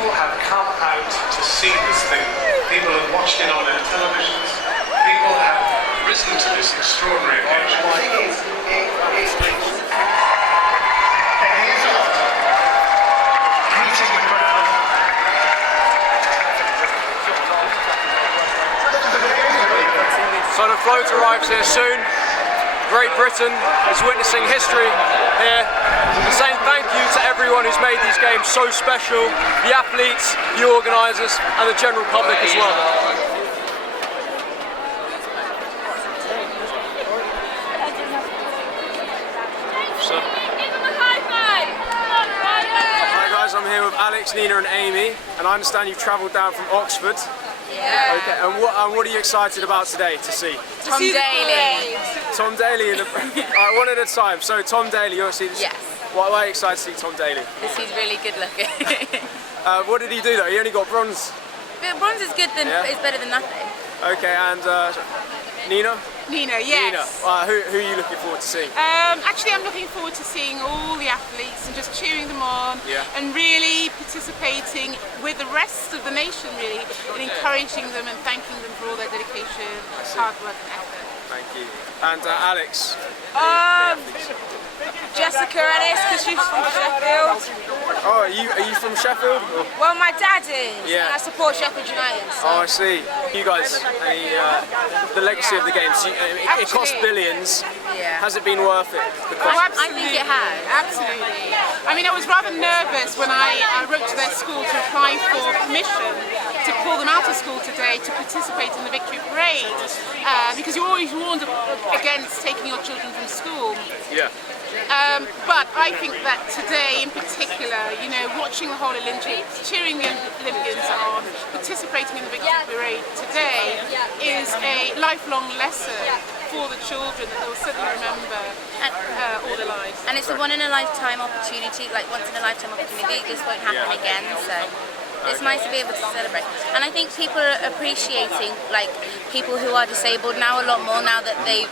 people have come out to see this thing. People have watched it on their televisions. People have risen to this extraordinary occasion. Meeting the crowd. So the float arrives here soon. Great Britain is witnessing history here. And saying thank you to everyone who's made these games so special, the athletes, the organisers and the general public as well. Hi guys, I'm here with Alex, Nina and Amy, and I understand you've travelled down from Oxford. Yeah. Okay, and what are you excited about today to see? Tom Daley. Tom Daley, alright, one at a time. So Tom Daley, you obviously. Yes. Why are you excited to see Tom Daley? Because he's really good looking. What did he do though? He only got bronze. But bronze is good than is better than nothing. Okay, and Nina? Nina, yes. Nina, who are you looking forward to seeing? Actually, I'm looking forward to seeing all the athletes and just cheering them on and really participating with the rest of the nation, really, and encouraging them and thanking them for all their dedication, hard work and effort. Thank you. And Alex? Jessica Ennis, because she's from Sheffield. Oh, are you from Sheffield? Or? Well, my dad is, yeah. and I support Sheffield United. So. Oh, I see. You guys, the legacy of the games, it cost billions. Yeah. Has it been worth it? I think it has. Absolutely. I mean, I was rather nervous when I wrote to their school to apply for permission to pull them out of school today to participate in the victory parade, because you're always warned against taking your children from school. Yeah. But I think that today in particular, you know, watching the whole Olympics, cheering the Olympians on, participating in the victory parade today is a lifelong lesson for the children that they'll certainly remember all their lives. And it's a one-in-a-lifetime opportunity, like once-in-a-lifetime opportunity. This won't happen again, so it's nice to be able to celebrate. And I think people are appreciating, like, people who are disabled now a lot more now that they,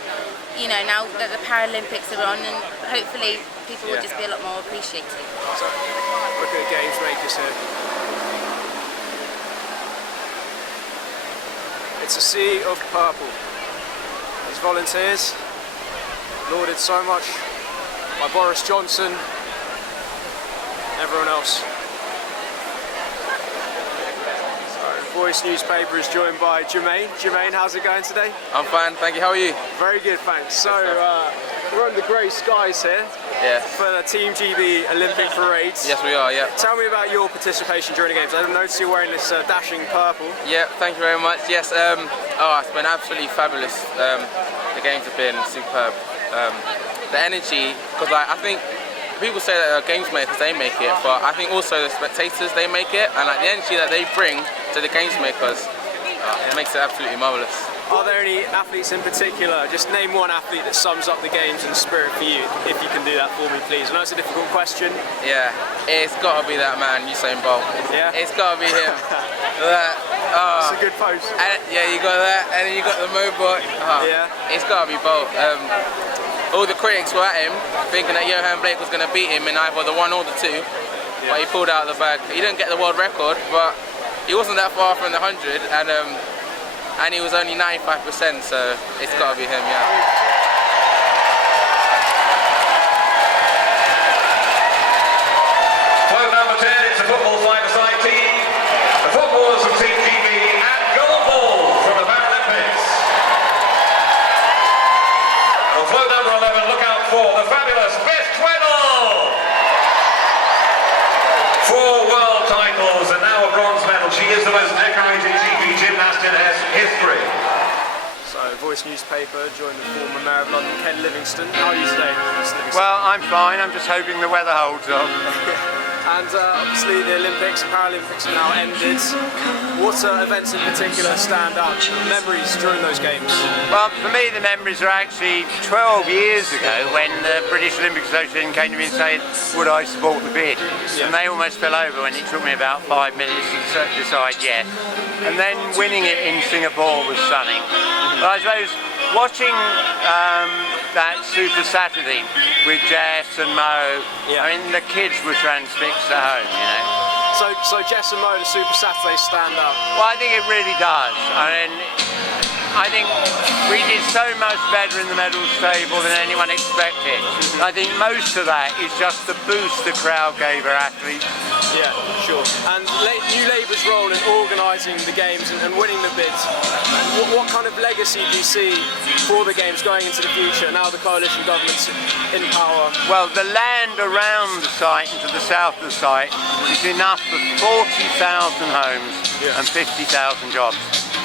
you know, now that the Paralympics are on, and hopefully people will just be a lot more appreciative. So, look at games makers here. It's a sea of purple. These volunteers, lauded so much by Boris Johnson, everyone else. Voice newspaper is joined by Jermaine. Jermaine, how's it going today? I'm fine, thank you. How are you? Very good, thanks. So, we're under grey skies here for the Team GB Olympic parades. Yes, we are, yeah. Tell me about your participation during the games. I noticed you're wearing this dashing purple. Yeah, thank you very much. Yes, it's been absolutely fabulous. The games have been superb. The energy, because I think people say that games makers, they make it, but I think also the spectators, they make it, and like the energy that they bring to the games makers, it makes it absolutely marvellous. Are there any athletes in particular? Just name one athlete that sums up the games and spirit for you, if you can do that for me, please. I know it's a difficult question. Yeah, it's got to be that man, Usain Bolt. Yeah? It's got to be him. It's a good post. And, yeah, you got that, and then you got the Mobot. Yeah. It's got to be Bolt. All the critics were at him, thinking that Johan Blake was going to beat him in either the 1 or the 2, but he pulled out the bag. He didn't get the world record, but he wasn't that far from the 100, and he was only 95%, so it's got to be him, yeah. Float number 10, it's a football five-a-side team. The footballers from Team GB and gold balls from the Paralympics. On float number 11, look out for the fabulous Beth Tweddle. 4 world titles and now a bronze medal. She is the most decorated GB gymnast in history. So, Voice newspaper joined the former Mayor of London, Ken Livingstone. How are you today, Mr. Livingstone? Well, I'm fine. I'm just hoping the weather holds up. And obviously the Olympics and Paralympics are now ended. What events in particular stand out? Memories during those games? Well, for me the memories are actually 12 years ago when the British Olympic Association came to me and said, would I support the bid? Yeah. And they almost fell over when it took me about 5 minutes to decide yes. And then winning it in Singapore was stunning. But I suppose watching that Super Saturday with Jess and Mo, I mean the kids were transfixed at home, you know. So Jess and Mo, the Super Saturdays stand out. Well, I think it really does. I think we did so much better in the medals table than anyone expected. I think most of that is just the boost the crowd gave our athletes. Yeah, sure. And New Labour's role in organising the games and winning the bids, what kind of legacy do you see for the games going into the future now the coalition government's in power? Well, the land around the site and to the south of the site is enough for 40,000 homes and 50,000 jobs.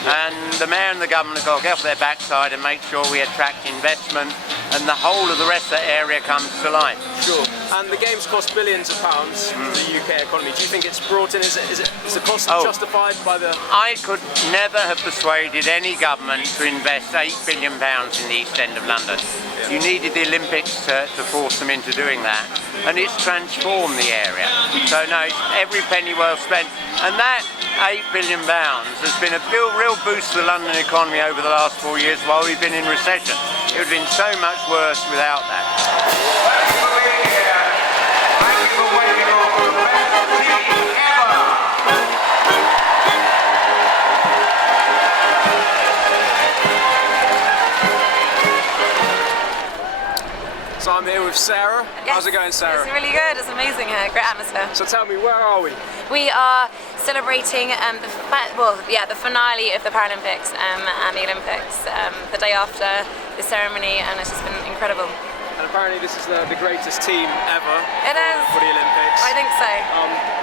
And the mayor and the government have got to get off their backside and make sure we attract investment and the whole of the rest of the area comes to life. Sure. And the games cost billions of pounds for the UK economy. Do you think it's brought in, is the cost justified by the... I could never have persuaded any government to invest £8 billion in the East End of London. Yeah. You needed the Olympics to force them into doing that. And it's transformed the area. So no, it's every penny well spent. And that £8 billion has been a real boost to the London economy over the last 4 years while we've been in recession. It would have been so much worse without that. So I'm here with Sarah. Yes. How's it going, Sarah? It's really good. It's amazing here. Great atmosphere. So tell me, where are we? We are celebrating the finale of the Paralympics and the Olympics the day after the ceremony, and it's just been incredible. And apparently this is the greatest team ever It is. for the Olympics. I think so.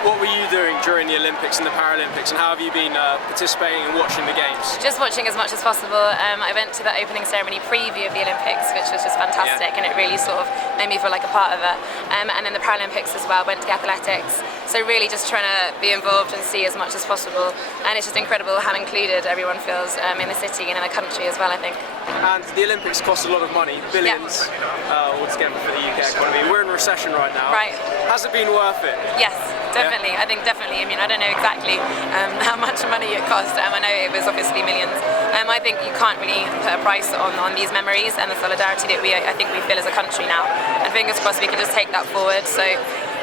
What were you doing during the Olympics and the Paralympics, and how have you been participating and watching the games? Just watching as much as possible. I went to the opening ceremony preview of the Olympics, which was just fantastic, and it really sort of made me feel like a part of it. And then the Paralympics as well, went to the athletics. So really just trying to be involved and see as much as possible. And it's just incredible how included everyone feels in the city and in the country as well, I think. And the Olympics cost a lot of money, billions altogether for the UK economy. We're in recession right now. Right. Has it been worth it? Yes, definitely. I think definitely. I mean, I don't know exactly how much money it cost. I know it was obviously millions. I think you can't really put a price on these memories and the solidarity that I think we feel as a country now. And fingers crossed we can just take that forward. So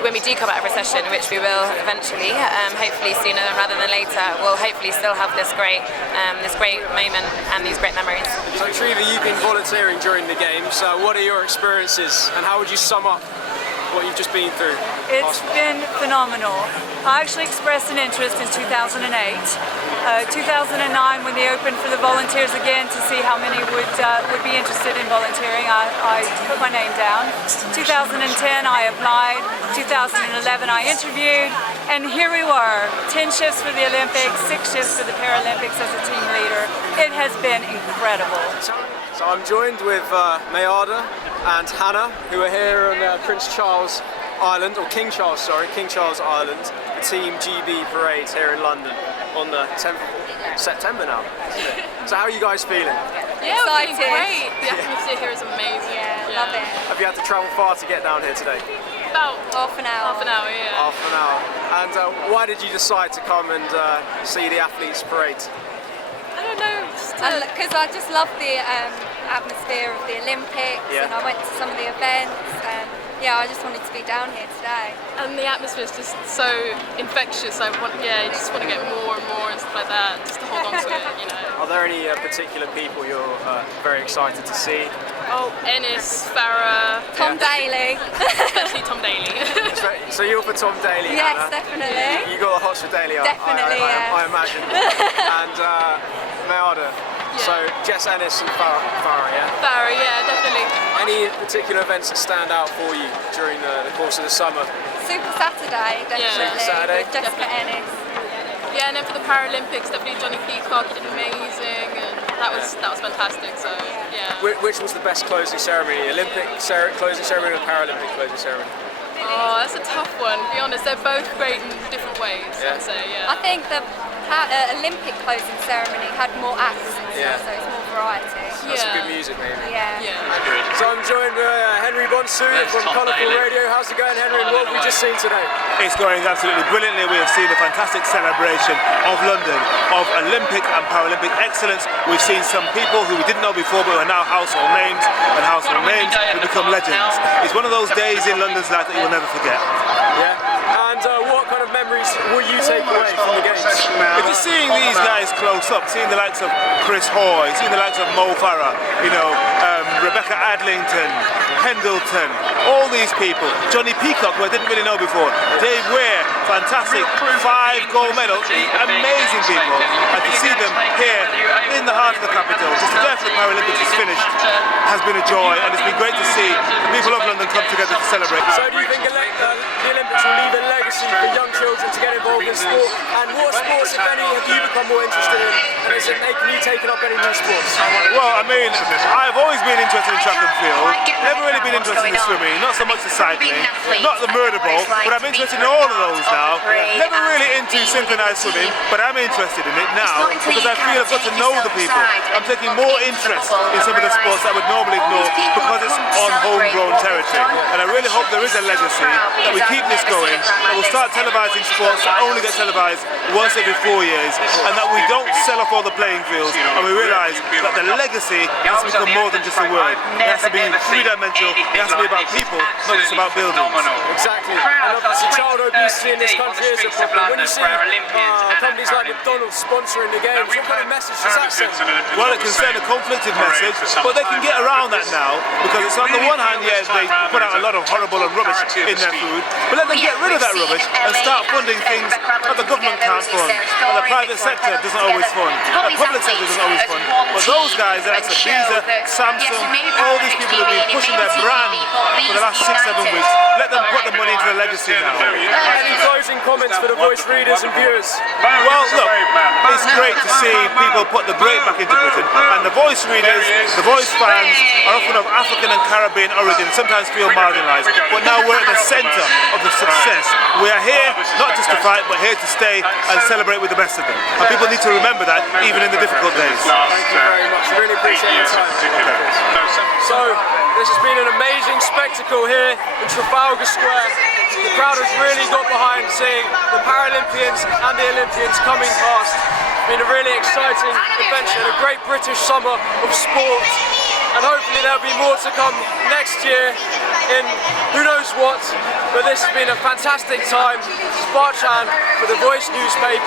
when we do come out of recession, which we will eventually, hopefully sooner rather than later, we'll hopefully still have this great moment and these great memories. So Trevor, you've been volunteering during the games. What are your experiences, and how would you sum up what you've just been through? It's been phenomenal. I actually expressed an interest in 2008. 2009, when they opened for the volunteers again to see how many would be interested in volunteering, I put my name down. 2010, I applied. 2011, I interviewed, and here we were. 10 shifts for the Olympics, 6 shifts for the Paralympics as a team leader. It has been incredible. So I'm joined with Mayada and Hannah, who are here on Prince Charles Island, or King Charles Island, the Team GB parade here in London on the 10th of September now, isn't it? So how are you guys feeling? Yeah, we're feeling great. The atmosphere here is amazing. Yeah, love it. Have you had to travel far to get down here today? About half an hour. Half an hour, yeah. Half an hour. And why did you decide to come and see the athletes parade? I don't know. Because I just love the atmosphere of the Olympics, and I went to some of the events, and I just wanted to be down here today. And the atmosphere is just so infectious. You just want to get more and more and stuff like that, just to hold on to it, you know. Are there any particular people you're very excited to see? Oh, Ennis, Farah, Tom Daly. especially Tom Daly. So you're for Tom Daly, Yes, Hannah? definitely. You got the hots for Daly, Definitely, I imagine. And Mayada, so Jess Ennis and Farah, yeah? Farah, yeah, definitely. Any particular events that stand out for you during the course of the summer? Super Saturday, definitely. Super Saturday. With Jessica Ennis. Yeah, and then for the Paralympics, definitely Johnny Peacock, he did amazing, and that was fantastic. So yeah. Which was the best closing ceremony? Olympic closing ceremony or Paralympic closing ceremony? Oh, that's a tough one. To be honest, they're both great in different ways. I'd say, yeah. I think the Olympic closing ceremony had more acts, so it's more variety. That's some good music, maybe. Yeah. So I'm joined by Henry Bonsu from Colourful Radio. How's it going, Henry? And what have we just seen today? It's going absolutely brilliantly. We have seen a fantastic celebration of London, of Olympic and Paralympic excellence. We've seen some people who we didn't know before but are now household names, and household names who become legends. It's one of those days in London's life that you will never forget. Yeah. And what kind of memories will you take away from the games? Just seeing these guys close up, seeing the likes of Chris Hoy, seeing the likes of Mo Farah, Rebecca Adlington, Pendleton, all these people, Johnny Peacock, who I didn't really know before, Dave Ware, fantastic 5 gold medals, amazing people, and to see them here in the heart of the capital, just the day after the Paralympics is finished, has been a joy, and it's been great to see the people of London come together to celebrate. So do you think the Olympics will leave a legacy for young children to get involved in sport? And what sports, if any, have you become more interested in? And is it making you taken up any new sports? Well, I mean, I've always been interested in track and field, never really been interested in swimming, not so much the cycling, not the murder ball, but I'm interested in all of those now. Never really into synchronized swimming, but I'm interested in it now because I feel I've got to know the people. I'm taking more interest in some of the sports that I would normally ignore because it's on homegrown territory. And I really hope there is a legacy, that we keep this going, that we'll start televising sports that only get televised once every 4 years, and that we don't sell off all the playing fields, and we realise that the legacy has to become more than just a word. It has to be three-dimensional, it has to be about people, not just about buildings. Exactly. And obviously child obesity in this country is a problem. When you see companies like McDonald's sponsoring the games, what kind of message does that send? Well, it can send a conflicted message, but they can get around that now, because it's on the one hand, yeah, they put out a lot of horrible and rubbish in their food, but let them get rid of that rubbish and start funding things that the government can't fund, and the private sector doesn't always fund, the public sector doesn't always fund. But those guys, like Visa, Samsung, all these people have been pushing their brand for the last 6-7 weeks. Let them put the money into the legacy now. Any closing comments for the Voice readers and viewers? Well, look, it's great to see people put the great back into Britain, and the Voice readers, the Voice fans are often of African and Caribbean origin, sometimes feel marginalised, but now we're at the centre of the success. We are here not just to fight, but here to stay and celebrate with the best of them. And people need to remember that, even in the difficult days. Thank you very much. Really appreciate your time. So, this has been an amazing spectacle here in Trafalgar Square. The crowd has really got behind seeing the Paralympians and the Olympians coming past. It's been a really exciting adventure and a great British summer of sport. And hopefully there'll be more to come next year in who knows what. But this has been a fantastic time. This is Bart for the Voice newspaper.